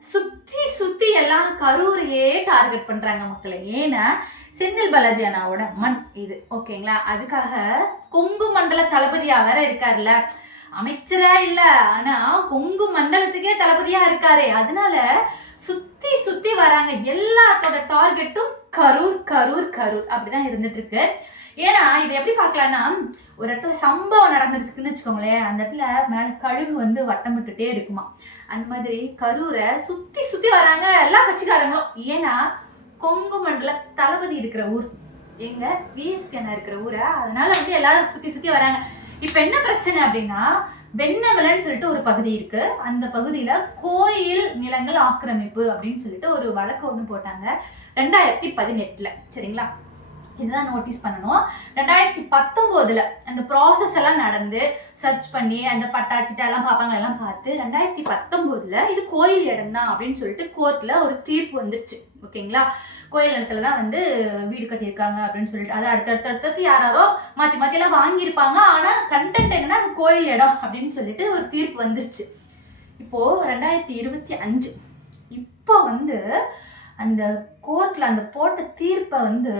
சுத்தி சுத்தி எல்லாரும் கரூரையே டார்கெட் பண்றாங்க மக்களை. ஏன்னா செந்தில் பாலாஜி அண்ணாவோட மண் இது. ஓகேங்களா? அதுக்காக கொங்கு மண்டல தளபதியா வேற இருக்காருல்ல. அமைச்சரா இல்ல ஆனா கொங்கு மண்டலத்துக்கே தளபதியா இருக்காரு. அதனால சுத்தி சுத்தி வராங்க எல்லாத்தோட டார்கெட்டும் கரூர் கரூர் கரூர். அப்படிதான் இருந்துட்டு இருக்கு. ஏன்னா இது எப்படி பார்க்கலாம்னா ஒரு இடத்துல சம்பவம் நடந்துருச்சுக்குன்னு வச்சுக்கோங்களேன் அந்த இடத்துல மேலே கழுகு வந்து வட்டம் விட்டுட்டே இருக்குமா. அந்த மாதிரி கரூரை சுற்றி சுற்றி வராங்க எல்லா கட்சிக்காரங்களும். ஏன்னா கொங்கு மண்டல தளபதி இருக்கிற ஊர். எங்க விஎஸ்பிஎன் இருக்கிற ஊரை? அதனால வந்து எல்லாரும் சுத்தி சுத்தி வராங்க. இப்ப என்ன பிரச்சனை அப்படின்னா வெண்ணவலன்னு சொல்லிட்டு ஒரு பகுதி இருக்கு. அந்த பகுதியில கோயில் நிலங்கள் ஆக்கிரமிப்பு அப்படின்னு சொல்லிட்டு ஒரு வழக்கு ஒன்று போட்டாங்க. ரெண்டாயிரத்தி பதினெட்டுல. சரிங்களா? இதுதான் நோட்டீஸ் பண்ணணும். ரெண்டாயிரத்தி பத்தொம்போதுல அந்த ப்ராசஸ் எல்லாம் நடந்து சர்ச் பண்ணி அந்த பட்டாச்சிட்டா எல்லாம் பார்ப்பாங்க எல்லாம் பார்த்து ரெண்டாயிரத்தி பத்தொம்போதுல இது கோயில் இடம் தான் அப்படின்னு சொல்லிட்டு கோர்ட்ல ஒரு தீர்ப்பு வந்துருச்சு. ஓகேங்களா? கோயில் இடத்துல தான் வந்து வீடு கட்டியிருக்காங்க அப்படின்னு சொல்லிட்டு அது அடுத்தடுத்த அடுத்தடுத்து யாராரோ மாற்றி மாற்றி எல்லாம் வாங்கியிருப்பாங்க. ஆனால் கண்டென்ட் என்னன்னா அது கோயில் இடம் அப்படின்னு சொல்லிட்டு ஒரு தீர்ப்பு வந்துருச்சு. இப்போது ரெண்டாயிரத்தி இருபத்தி அஞ்சு. இப்போ வந்து அந்த கோர்ட்டில் அந்த போட்ட தீர்ப்பை வந்து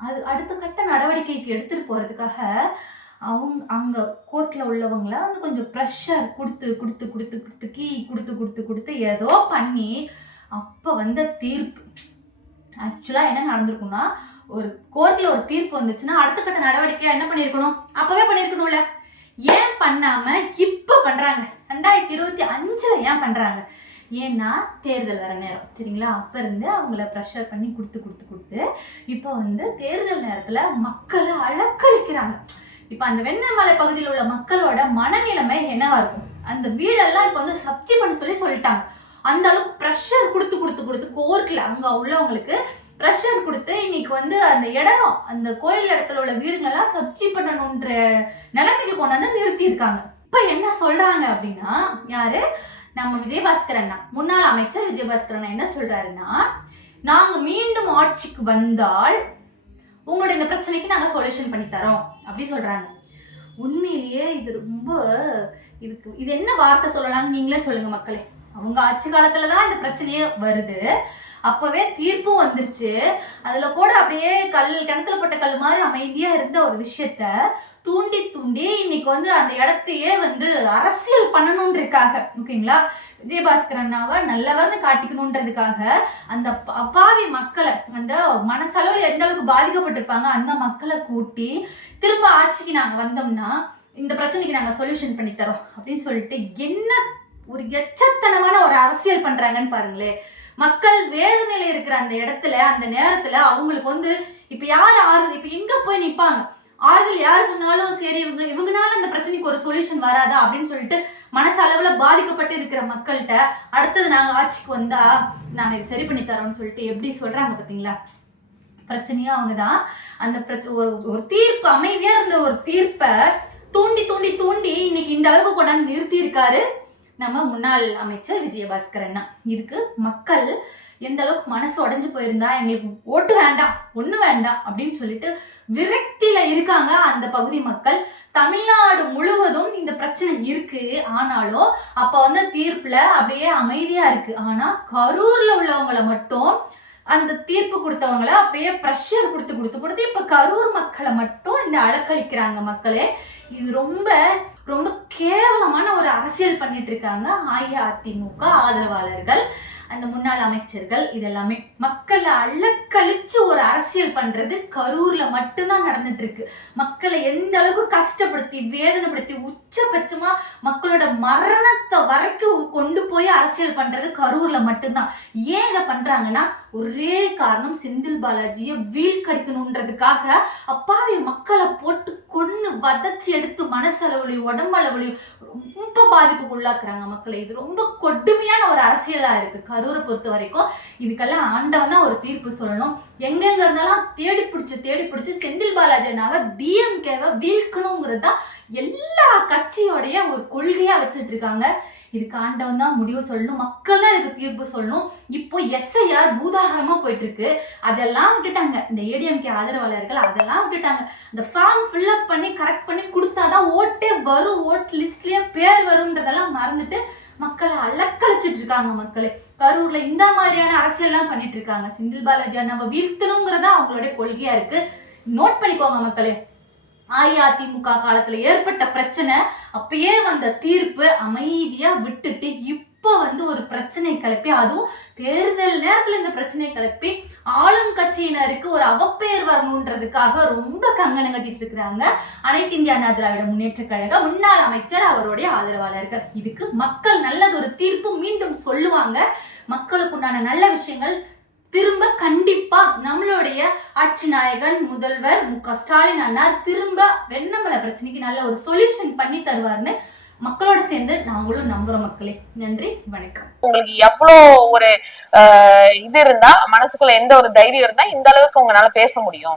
அது அடுத்த கட்ட நடவடிக்கைக்கு எடுத்துட்டு போகிறதுக்காக அவங்க அங்கே கோர்ட்டில் உள்ளவங்கள வந்து கொஞ்சம் ப்ரெஷர் கொடுத்து கொடுத்து கொடுத்து கொடுத்து கீ கொடுத்து கொடுத்து கொடுத்து ஏதோ பண்ணி அப்போ வந்த தீர்ப்பு. ஆக்சுவலாக என்ன நடந்திருக்கும்னா ஒரு கோர்ட்டில் ஒரு தீர்ப்பு வந்துச்சுன்னா அடுத்த கட்ட நடவடிக்கையாக என்ன பண்ணியிருக்கணும் அப்போவே பண்ணியிருக்கணும்ல ஏன் பண்ணாமல் இப்போ பண்ணுறாங்க ரெண்டாயிரத்தி இருபத்தி அஞ்சில் ஏன் பண்ணுறாங்க ஏன்னா தேர்தல் வர நேரம் சரிங்களா? அப்போ இருந்து அவங்கள ப்ரெஷர் பண்ணி கொடுத்து கொடுத்து கொடுத்து இப்போ வந்து தேர்தல் நேரத்தில் மக்களை அளக்களிக்கிறாங்க இப்போ அந்த வெண்ணமலை பகுதியில் உள்ள மக்களோட மனநிலைமை என்னவா இருக்கும்? அந்த வீடெல்லாம் இப்போ வந்து சப்ஜி பண்ண சொல்லி சொல்லிட்டாங்க. அந்த அளவுக்கு ப்ரெஷர் கொடுத்து கொடுத்து கொடுத்து கோர்ட்டில் அங்கே உள்ளவங்களுக்கு ப்ரெஷர் கொடுத்து இன்னைக்கு வந்து அந்த இடம் அந்த கோயில் இடத்துல உள்ள வீடுங்கள்லாம் சப்ஜி பண்ணணுன்ற நிலைமைக்கு கொண்டு வந்து நிறுத்தியிருக்காங்க. இப்போ என்ன சொல்கிறாங்க அப்படின்னா யாரு? நம்ம விஜயபாஸ்கர் அண்ணா முன்னாள் அமைச்சர் விஜயபாஸ்கர் அண்ணா என்ன சொல்றாருன்னா நாங்க மீண்டும் ஆட்சிக்கு வந்தால் உங்களோட இந்த பிரச்சனைக்கு நாங்க சொல்யூஷன் பண்ணி தரோம் அப்படி சொல்றாங்க. உண்மையிலேயே இது ரொம்ப இதுக்கு இது என்ன வார்த்தை சொல்லலாம்னு நீங்களே சொல்லுங்க மக்களே. அவங்க ஆட்சி காலத்துல தான் இந்த பிரச்சனையே வருது. அப்பவே தீர்ப்பும் வந்துருச்சு. அதுல கூட அப்படியே கல் கிணத்துல பட்ட கல் மாதிரி அமைதியா இருந்த ஒரு விஷயத்த தூண்டி தூண்டி இன்னைக்கு வந்து அந்த இடத்தையே வந்து அரசியல் பண்ணணுன்றதுக்காக ஓகேங்களா? விஜயபாஸ்கர் அண்ணாவை நல்லவர்னு காட்டிக்கணுன்றதுக்காக அந்த அப்பாவி மக்களை அந்த மனசளவில் எந்த அளவுக்கு பாதிக்கப்பட்டிருப்பாங்க அந்த மக்களை கூட்டி திரும்ப ஆட்சிக்கு நாங்கள் வந்தோம்னா இந்த பிரச்சனைக்கு நாங்கள் சொல்யூஷன் பண்ணி தரோம் அப்படின்னு சொல்லிட்டு என்ன ஒரு எச்சத்தனமான ஒரு அரசியல் பண்ணுறாங்கன்னு பாருங்களேன் மக்கள் வேதனையில் இருக்கிற அந்த இடத்துல அந்த நேரத்தில் அவங்களுக்கு வந்து இப்போ யார் ஆறுதல் இப்போ எங்கே போய் நிற்பாங்க ஆறுதல் யார் சொன்னாலும் சரி இவங்க இவங்கனால அந்த பிரச்சனைக்கு ஒரு சொல்யூஷன் வராதா அப்படின்னு சொல்லிட்டு மனசளவில் பாதிக்கப்பட்டு இருக்கிற மக்கள்கிட்ட அடுத்தது நாங்கள் ஆட்சிக்கு வந்தால் நாங்கள் இதை சரி பண்ணி தரோம்னு சொல்லிட்டு எப்படி சொல்கிறாங்க பார்த்தீங்களா பிரச்சனையும் அவங்க தான் அந்த பிரச்ச ஒரு ஒரு தீர்ப்பு அமைதியாக இருந்த ஒரு தீர்ப்பை தூண்டி தூண்டி தூண்டி இன்னைக்கு இந்த அளவுக்கு கொண்டாந்து நிறுத்தியிருக்காரு. நம்ம முன்னாள் அமைச்சர் விஜயபாஸ்கர் அண்ணா. இதுக்கு மக்கள் எந்த அளவுக்கு மனசு உடஞ்சு போயிருந்தா எங்களுக்கு ஓட்டு வேண்டாம் ஒன்று வேண்டாம் அப்படின்னு சொல்லிட்டு விரக்தியில இருக்காங்க அந்த பகுதி மக்கள். தமிழ்நாடு முழுவதும் இந்த பிரச்சனை இருக்கு. ஆனாலும் அப்ப வந்து தீர்ப்புல அப்படியே அமைதியா இருக்கு. ஆனா கரூர்ல உள்ளவங்கள மட்டும் அந்த தீர்ப்பு கொடுத்தவங்கள அப்படியே ப்ரெஷர் கொடுத்து கொடுத்து கொடுத்து இப்ப கரூர் மக்களை மட்டும் இந்த அலக்களிக்கிறாங்க மக்களே. இது ரொம்ப ரொம்ப கேவலமான ஒரு அரசியல் பண்ணிட்டு இருக்காங்க அஇஅதிமுக ஆதரவாளர்கள் அந்த முன்னாள் அமைச்சர்கள். இதெல்லாமே மக்களை அள்ளக்கழிச்சு ஒரு அரசியல் பண்றது கரூர்ல மட்டும்தான் நடந்துட்டு இருக்கு மக்களை எந்த அளவுக்கு கஷ்டப்படுத்தி வேதனைப்படுத்தி உச்சபட்சமா மக்களோட மரணத்தை வரைக்கும் கொண்டு போய் அரசியல் பண்றது கரூர்ல மட்டும்தான். ஏன் இதை பண்றாங்கன்னா ஒரே காரணம் செந்தில் பாலாஜியை வீழ்கடிக்கணுன்றதுக்காக அப்பாவி மக்களை போட்டு கொன்னு வதச்சி எடுத்து மனசளவுலையும் உடம்பளவுலையும் ரொம்ப பாதிப்புக்கு உள்ளாக்குறாங்க மக்களை. இது ரொம்ப கொடுமையான ஒரு அரசியலாக இருக்குது கரூரை பொறுத்த வரைக்கும். இதுக்கெல்லாம் ஆண்டவன் தான் ஒரு தீர்ப்பு சொல்லணும். எங்கெங்க இருந்தாலும் தேடி பிடிச்சி தேடி பிடிச்சி செந்தில் பாலாஜி அண்ணாவை டிஎம்கேவை வீழ்க்கணுங்கிறது தான் எல்லா கட்சியோடைய ஒரு கொள்கையாக வச்சுட்டு இருக்காங்க. இதுக்கு ஆண்டவன் தான் முடிவு சொல்லணும். மக்கள் தான் இதுக்கு தீர்ப்பு சொல்லணும். இப்போ எஸ்ஐஆர் பூதாகரமாக போயிட்டு இருக்கு அதெல்லாம் விட்டுட்டாங்க. இந்த ஏடிஎம்கே ஆதரவாளர்கள் அதெல்லாம் விட்டுட்டாங்க. அந்த ஃபார்ம் ஃபில்அப் பண்ணி கரெக்ட் பண்ணி கொடுத்தாதான் ஓட்டே வரும். ஓட் லிஸ்ட்லேயே பேர் வரும்ன்றதெல்லாம் மறந்துட்டு மக்களை அலக்கழிச்சிட்டு இருக்காங்க மக்களே. கரூர்ல இந்த மாதிரியான அரசியல்லாம் பண்ணிட்டு இருக்காங்க. செந்தில் பாலாஜி நம்ம வீழ்த்தணுங்கிறதா அவங்களுடைய கொள்கையா இருக்கு. நோட் பண்ணிக்கோங்க மக்களே. அஇஅதிமுக காலத்துல ஏற்பட்ட பிரச்சனை அப்பயே வந்த தீர்ப்பு அமைதியா விட்டுட்டு இப்போ வந்து ஒரு பிரச்சனை கிளப்பி அதுவும் தேர்தல் நேரத்துல இந்த பிரச்சனை கிளப்பி ஆளும் கட்சியினருக்கு ஒரு அவப்பெயர் வரணுன்றதுக்காக ரொம்ப கங்கணம் கட்டிட்டு இருக்கிறாங்க. அனைத்து இந்திய அண்ணா திராவிட முன்னேற்ற கழக முன்னாள் அமைச்சர் அவருடைய ஆதரவாளர்கள். இதுக்கு மக்கள் நல்லது ஒரு தீர்ப்பு மீண்டும் சொல்லுவாங்க. மக்களுக்கு உண்டான நல்ல விஷயங்கள் திரும்ப கண்டிப்பா நம்மளுடைய ஆட்சி நாயகன் முதல்வர் மு க ஸ்டாலின் அண்ணா திரும்ப வெண்ணமலை பிரச்சனைக்கு நல்ல ஒரு சொல்யூஷன் பண்ணி தருவார்னு மக்களோட சேர்ந்து நாங்களும் நம்புறோம் மக்களே. நன்றி வணக்கம். உங்களுக்கு எவ்வளோ ஒரு ஆஹ் இது இருந்தா மனசுக்குள்ள எந்த ஒரு தைரியம் இருந்தா இந்த அளவுக்கு உங்களால பேச முடியும்.